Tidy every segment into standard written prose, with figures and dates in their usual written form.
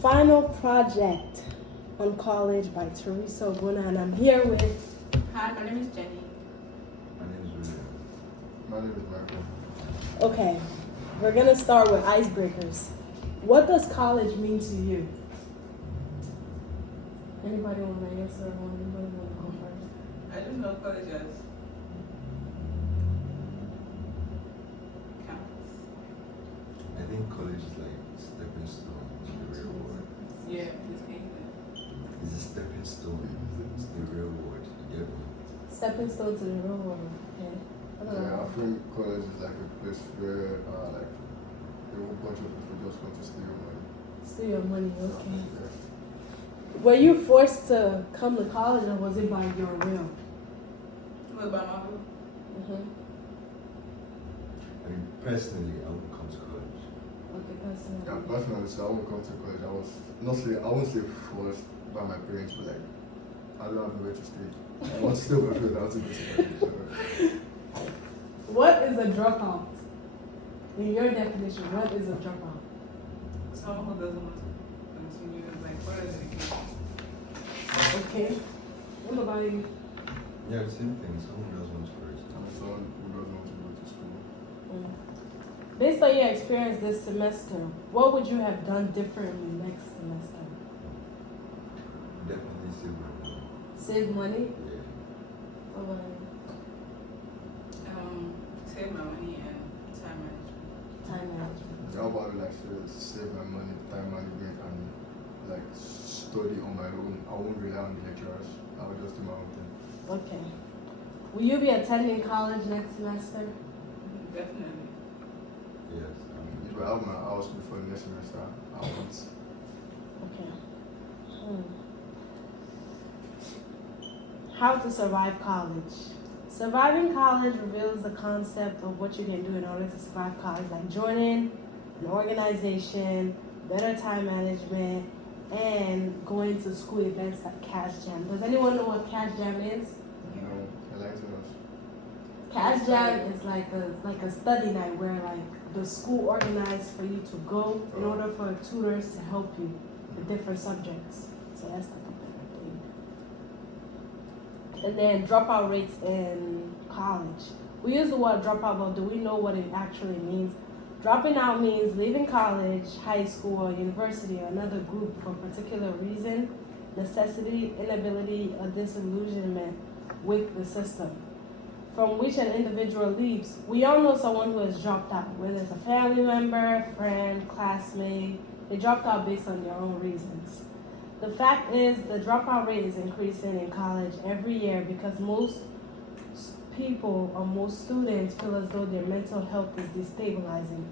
Final project on college by Teresa Oguna, and I'm here with. Hi, my name is Jenny. My name is William. My name is Michael. Okay, we're gonna start with icebreakers. What does college mean to you? Anybody want to answer? Anybody want to go first? I just know college as campus. I think college is like stepping stone to the real world. Yeah, this came It's a stepping stone to the real world. You get me? Stepping stone to the real world. Okay. I don't Yeah, I know. think college is like a place where like a whole bunch of people just want to steal your money. Steal your money. Okay. Yeah. Were you forced to come to college, or was it by your will? What about my group? Mm-hmm. I mean, personally, I would come to college. Okay, personally. Yeah, personally, so I won't come to college. I won't say forced by my parents, but like, I don't have nowhere to stay. I want to stay with my parents, I want to go to college. So. What is a dropout? In your definition, what is a dropout? Someone who doesn't want to continue, like, what is education? Okay. What about you? Yeah, the same thing. Someone else wants first. I'm someone who doesn't want to go to school. Based on your experience this semester, what would you have done differently next semester? Definitely save my money. Save money? Yeah. What about you? Save my money and time management. Time management. Yeah, how about like save my money, time management, and like study on my own. I won't rely on the lecturers. I will just do my own thing. Okay. Will you be attending college next semester? Definitely. Yes. If I have my house before the next semester, I won't. Okay. How to survive college. Surviving college reveals the concept of what you can do in order to survive college, like joining an organization, better time management, and going to school events like Cash Jam. Does anyone know what Cash Jam is? No, I like to know. Cash Jam is like a study night where like the school organized for you to go in order for tutors to help you with different subjects. So that's like a better thing. And then dropout rates in college. We use the word dropout, but do we know what it actually means? Dropping out means leaving college, high school, or university, or another group for a particular reason, necessity, inability, or disillusionment with the system from which an individual leaves. We all know someone who has dropped out, whether it's a family member, friend, classmate. They dropped out based on their own reasons. The fact is, the dropout rate is increasing in college every year because most people or most students feel as though their mental health is destabilizing.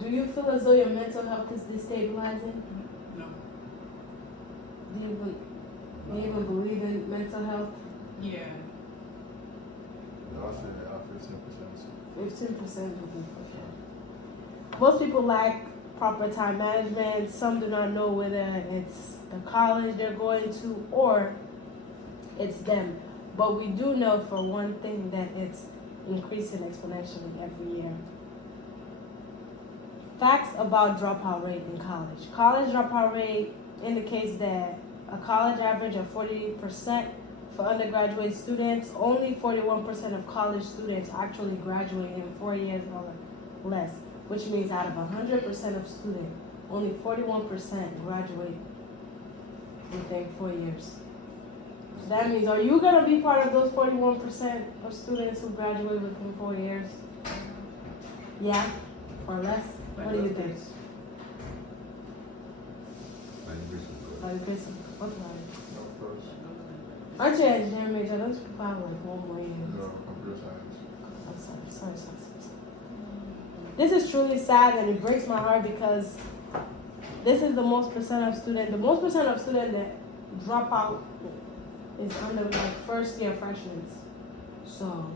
Do you feel as though your mental health is destabilizing? No. Do you even believe in mental health? Yeah. I'll say 15%. 15% believe. Okay. Most people lack proper time management. Some do not know whether it's the college they're going to or it's them. But we do know for one thing that it's increasing exponentially every year. Facts about dropout rate in college. College dropout rate indicates that a college average of 40% for undergraduate students, only 41% of college students actually graduate in 4 years or less, which means out of 100% of students, only 41% graduate within 4 years. So that means, are you going to be part of those 41% of students who graduate within 4 years? Yeah? Or less? What do you think? By the grace of God. By the grace of God. No, of course. Aren't you an engineering major? Don't you have like 1 more year? No, computer science. I'm sorry. This is truly sad and it breaks my heart because this is the most percent of students that drop out is under like first year freshmen. So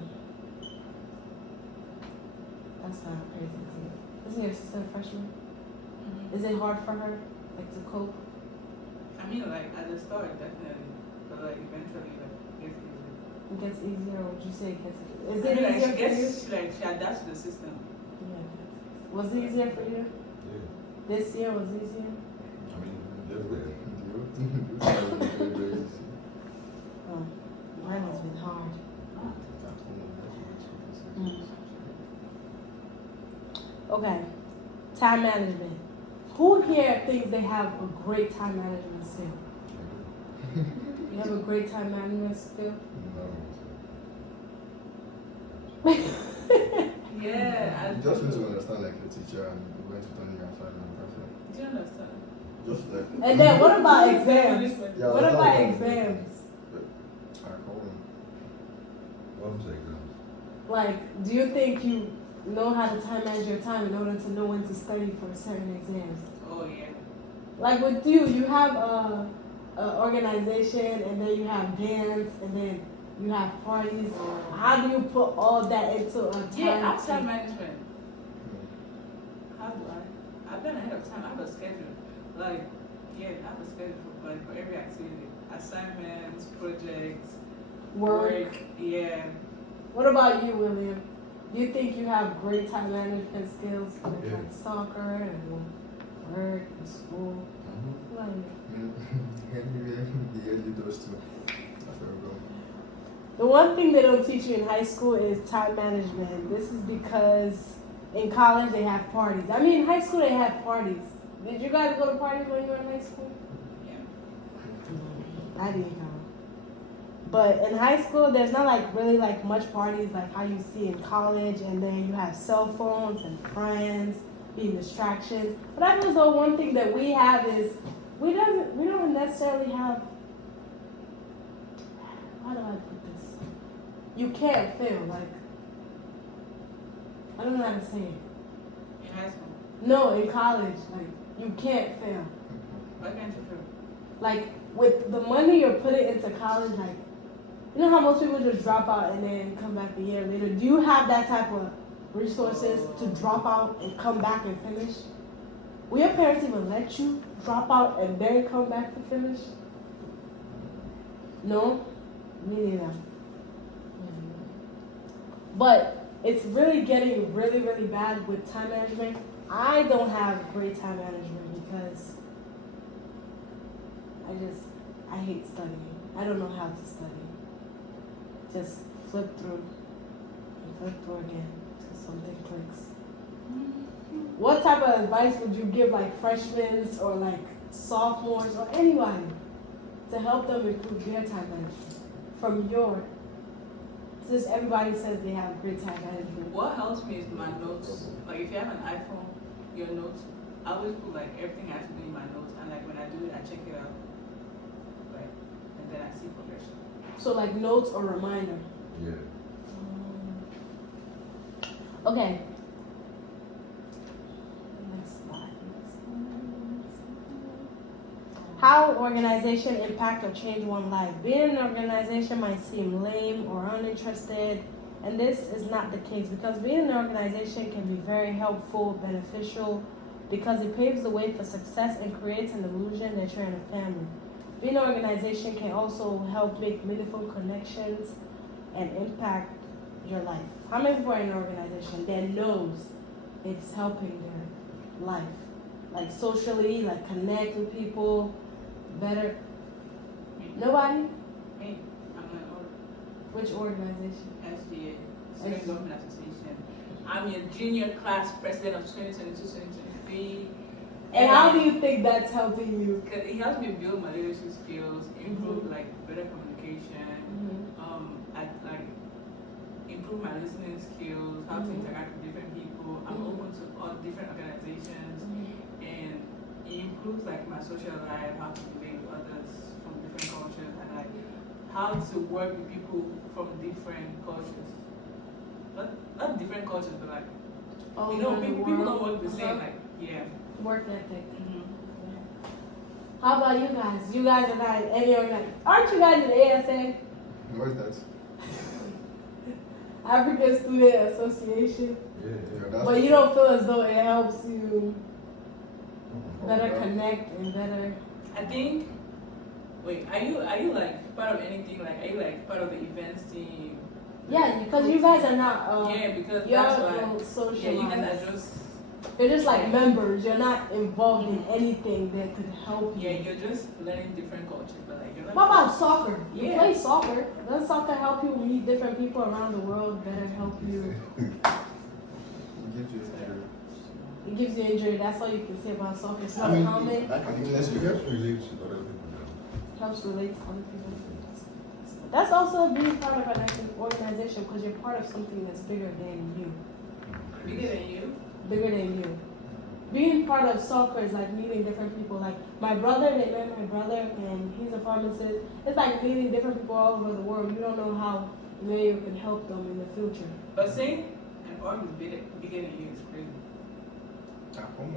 that's kind of crazy to me. Isn't your sister a freshman? Mm-hmm. Is it hard for her like to cope? I mean, like, at the start, definitely. But, like, eventually, like, it gets easier. It gets easier, or would you say it gets easier? Is I it mean, like, easier for you? she adapts to the system. Yeah. Was it easier for you? Yeah. This year was easier. I mean, definitely. You started very, very easy. Oh, mine has been hard. At home, that's what it's for. Okay, time management. Who here thinks they have a great time management skill? You have a great time management skill? No. Yeah, You just need to understand like your teacher and when to turn your assignment. That's it. Do you understand? Just like And then what about exams? Yeah, What that's about all. exams? I call them. What was the exams? Like, do you think you know how to time manage your time in order to know when to study for certain exams? Oh yeah. Like with you, you have a organization, and then you have dance, and then you have parties. How do you put all that into a time? Yeah, I have time management. How do I? I've been ahead of time. I have a schedule. Like, yeah, I have a schedule for every activity. Assignments, projects, work. Yeah. What about you, William? Do you think you have great time management skills with Yeah. like soccer and work and school? What about you? The early those two. That's where we go. The one thing they don't teach you in high school is time management. This is because in college they have parties. I mean, in high school they have parties. Did you guys go to parties when you were in high school? Yeah. I didn't go. But in high school, there's not like really like much parties like how you see in college, and then you have cell phones and friends being distractions. But I feel as though one thing that we have is we don't necessarily have. How do I put this? You can't fail. Like, I don't know how to say it. In high school. No, in college, like you can't fail. Why can't you feel? Like with the money you're putting into college, like you know how most people just drop out and then come back a year later. Do you have that type of resources to drop out and come back and finish? Will your parents even let you drop out and then come back to finish? No, me neither. But it's really getting really, really bad with time management. I don't have great time management because I hate studying. I don't know how to study. Just flip through and flip through again till something clicks. What type of advice would you give like freshmen or like sophomores or anybody to help them improve their time management? From your, since everybody says they have great time management. What helps me is my notes. Like if you have an iPhone, your notes, I always put like everything I have to do in my notes, and like when I do it, I check it out. Like, and then I see progression. So like notes or reminder. Yeah. Okay. Next slide. How organization impact or change one life. Being in an organization might seem lame or uninterested, and this is not the case because being in an organization can be very helpful, beneficial, because it paves the way for success and creates an illusion that you're in a family. Being an organization can also help make meaningful connections and impact your life. How many people are in an organization that knows it's helping their life? Like socially, like connect with people better? Nobody? Me, I'm an order. Which organization? SGA, Student Government Association. I'm your junior class president of 2022-2023. And how do you think that's helping you? Because it helps me build my leadership skills, improve like better communication, improve my listening skills, how to interact with different people. I'm open to all different organizations, and it improves like my social life, how to relate with others from different cultures, and like how to work with people from different cultures. Not different cultures, but like people don't work the same. Like Work ethic. How about you guys? You guys are not in any organization. Aren't you guys in ASA? What is that? African Student Association. Yeah. That's But you don't feel as though it helps you better connect and better. I think. Wait, are you like part of anything? Like, are you like part of the events team? Yeah, because you guys are not. Yeah, because You're that's why. social. Yeah, you guys are just You're just like members. You're not involved in anything that could help you. Yeah, you're just learning different cultures, but like you're not. What about soccer? You Yeah. play soccer. Does soccer help you meet different people around the world? Better help you. It gives you injury. It gives you injury. That's all you can say about soccer. It's not I mean, common. I think Unless you helps relate to other people now. Helps relate to other people. That's also being part of an organization because you're part of something that's bigger than you. Bigger than you. Bigger than you. Being part of soccer is like meeting different people. Like my brother, they met my brother, and he's a pharmacist. It's like meeting different people all over the world. You don't know how you can help them in the future. But saying an org is bigger than you is crazy.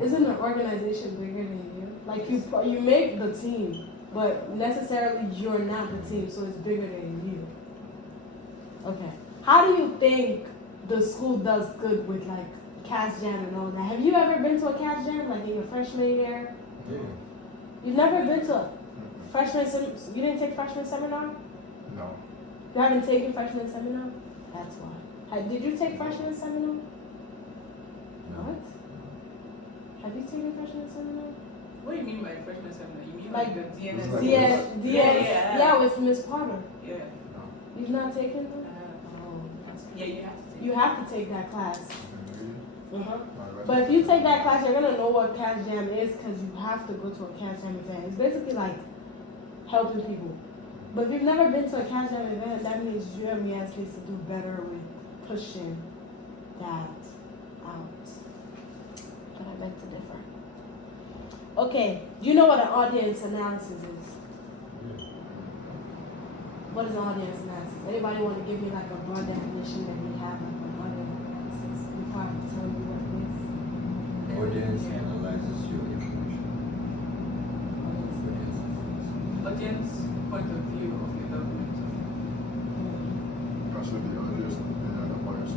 Isn't an organization bigger than you? Like you make the team, but necessarily you're not the team, so it's bigger than you. Okay. How do you think the school does good with like Cast Jam and all that? Have you ever been to a Cast Jam, like in your freshman year? Yeah. You've never been to a freshman you didn't take freshman seminar? No. You haven't taken freshman seminar? That's why. Did you take freshman seminar? What? Have you taken freshman seminar? What do you mean by freshman seminar? You mean Like like the DNS? Like Yeah, with Miss Potter. Yeah. You've not taken them? Yeah, you have to take. You have to take that class. Maybe. But if you take that class, you're gonna know what Cast Jam is because you have to go to a Cast Jam event. It's basically like helping people. But if you've never been to a Cast Jam event, that means UMES needs to do better with pushing that out. But I beg to differ. Okay, do you know what an audience analysis is? What is an audience analysis? Anybody want to give me like a broad definition that we have of an audience analysis before I tell you what it is? Audience analyzes your information. Audience point of view of your document. That should be audience and other points.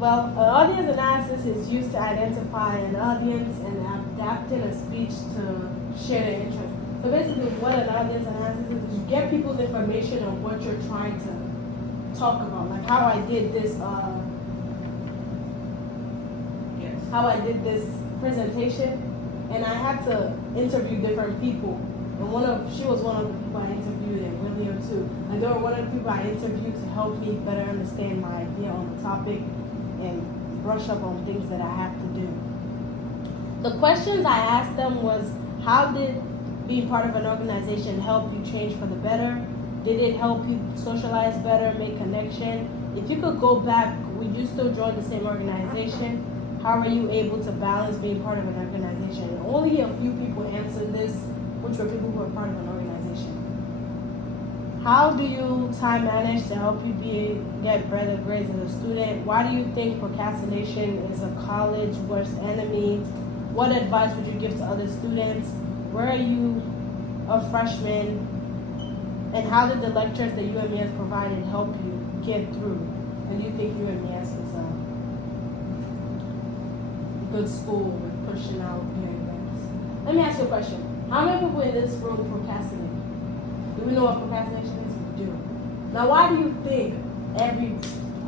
Well, an audience analysis is used to identify an audience and adapting a speech to share their interest. So basically what an audience analysis is you get people's information on what you're trying to talk about. Like how I did this Yes. how I did this presentation, and I had to interview different people. And she was one of the people I interviewed, and William too. And they were one of the people I interviewed to help me better understand my idea on the topic and brush up on things that I have to do. The questions I asked them was, how did being part of an organization help you change for the better? Did it help you socialize better, make connection? If you could go back, would you still join the same organization? How are you able to balance being part of an organization? And only a few people answered this, which were people who are part of an organization. How do you time manage to help you get better grades as a student? Why do you think procrastination is a college worst enemy? What advice would you give to other students? Where are you a freshman? And how did the lectures that UMES provided help you get through? And do you think UMES is a good school with pushing out your events? Let me ask you a question. How many people in this room procrastinate? Do we know what procrastination is? We do. Now, why do you think every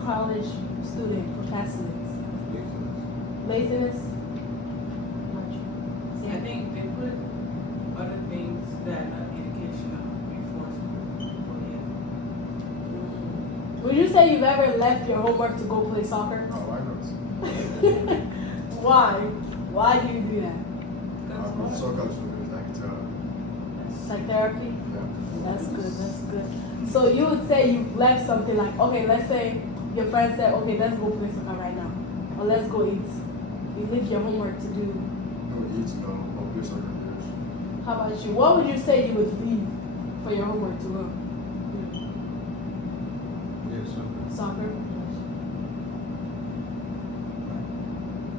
college student procrastinates? Laziness? See, I think they put other things that are not educational before school. Would you say you've ever left your homework to go play soccer? Oh, why not? Why? Why do you do that? With soccer students, It's like therapy? yeah. That's good, that's good. So you would say you've left something like, okay, let's say your friend said, okay, let's go play soccer right now. Or let's go eat. You leave your homework to do. No eat, no play soccer games. How about you? What would you say you would leave for your homework to go? Yes, Soccer?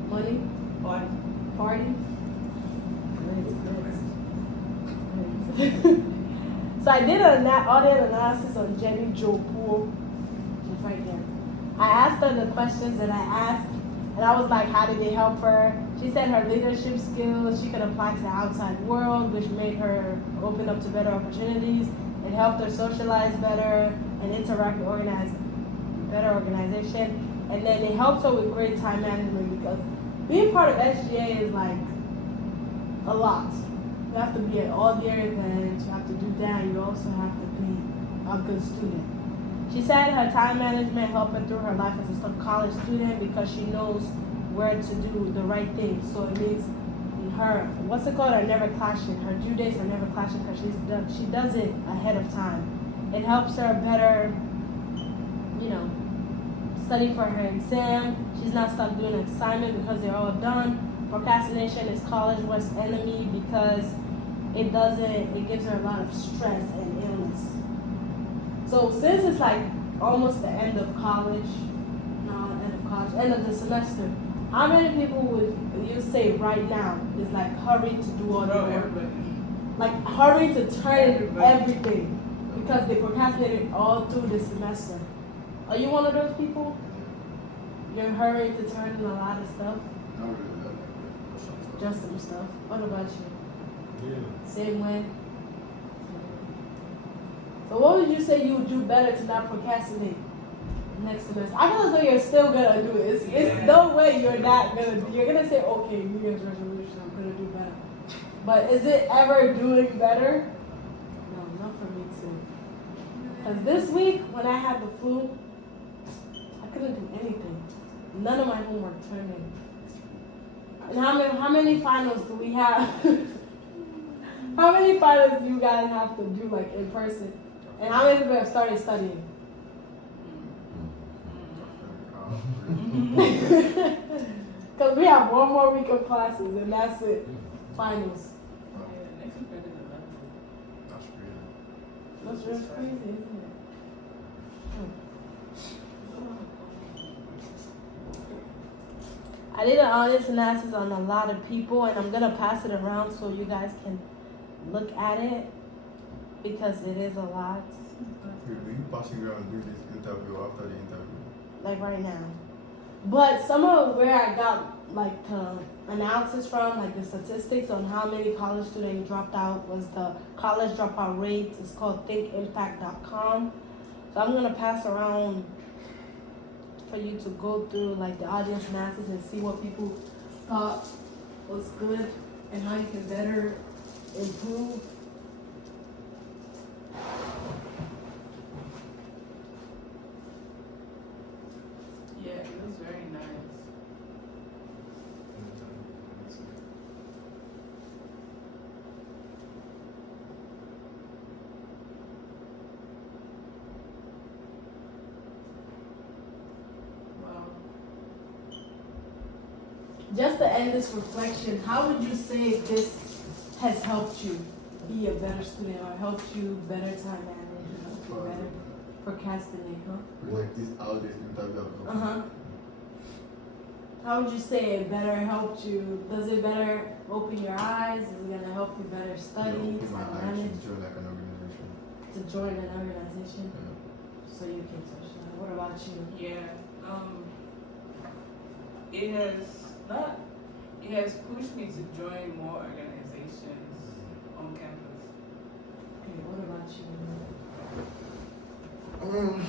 Money? But Party? Great. So I did an audience analysis on Jenny Jo Poole. She's right there. I asked her the questions that I asked, and I was like, how did they help her? She said her leadership skills she could apply to the outside world, which made her open up to better opportunities. It helped her socialize better and interact with better organization. and then it helps her with great time management because being part of SGA is like a lot. You have to be at all their events, you have to do that, and you also have to be a good student. She said her time management helped her through her life as a college student because she knows where to do the right thing. So it means her, what's it called, are never clashing. Her due dates are never clashing because she does it ahead of time. It helps her better, study for her exam. She's not stuck doing an assignment because they're all done. Procrastination is college worst enemy because it gives her a lot of stress and illness. So since it's like almost the end of college, end of the semester, how many people would you say right now is like hurry to do all the Bro, work? everybody. Like hurry to turn Everybody. everything because they procrastinated all through the semester. Are you one of those people? You're hurrying to turn in a lot of stuff, Not really that like some stuff. just some stuff. What about you? Yeah. Same way. So what would you say you would do better to not procrastinate next semester? I feel as though you're still gonna do it. It's no way you're not gonna do. You're gonna say, okay, New Year's resolution, I'm gonna do better. But is it ever doing better? No, not for me too. Because this week when I had the flu, I couldn't do anything. None of my homework turned in. And how many finals do we have? How many finals do you guys have to do like in person? And how many people have started studying? Because we have one more week of classes and that's it. Finals. Yeah, next week I did 11. That's weird. That's just crazy, isn't it? I did an audience analysis on a lot of people and I'm going to pass it around so you guys can look at it because it is a lot. Wait, were you passing around and doing this interview after the interview? Like right now. But some of where I got like the analysis from, like the statistics on how many college students dropped out was the college dropout rate. It's called thinkimpact.com. So I'm gonna pass around for you to go through like the audience analysis and see what people thought was good and how you can better improve. Yeah, it was very nice. Wow. Just to end this reflection, how would you say this has helped you be a better student or helped you better time manage, helped you better procrastinate, huh? Like this audience interview. Uh-huh. How would you say it better helped you? Does it better open your eyes? Is it gonna help you better study, Open my time eyes manage, to join like an organization. to join an organization? Yeah. So you can touch that. What about you? Yeah. It has pushed me to join more organizations on campus. Okay, what about you?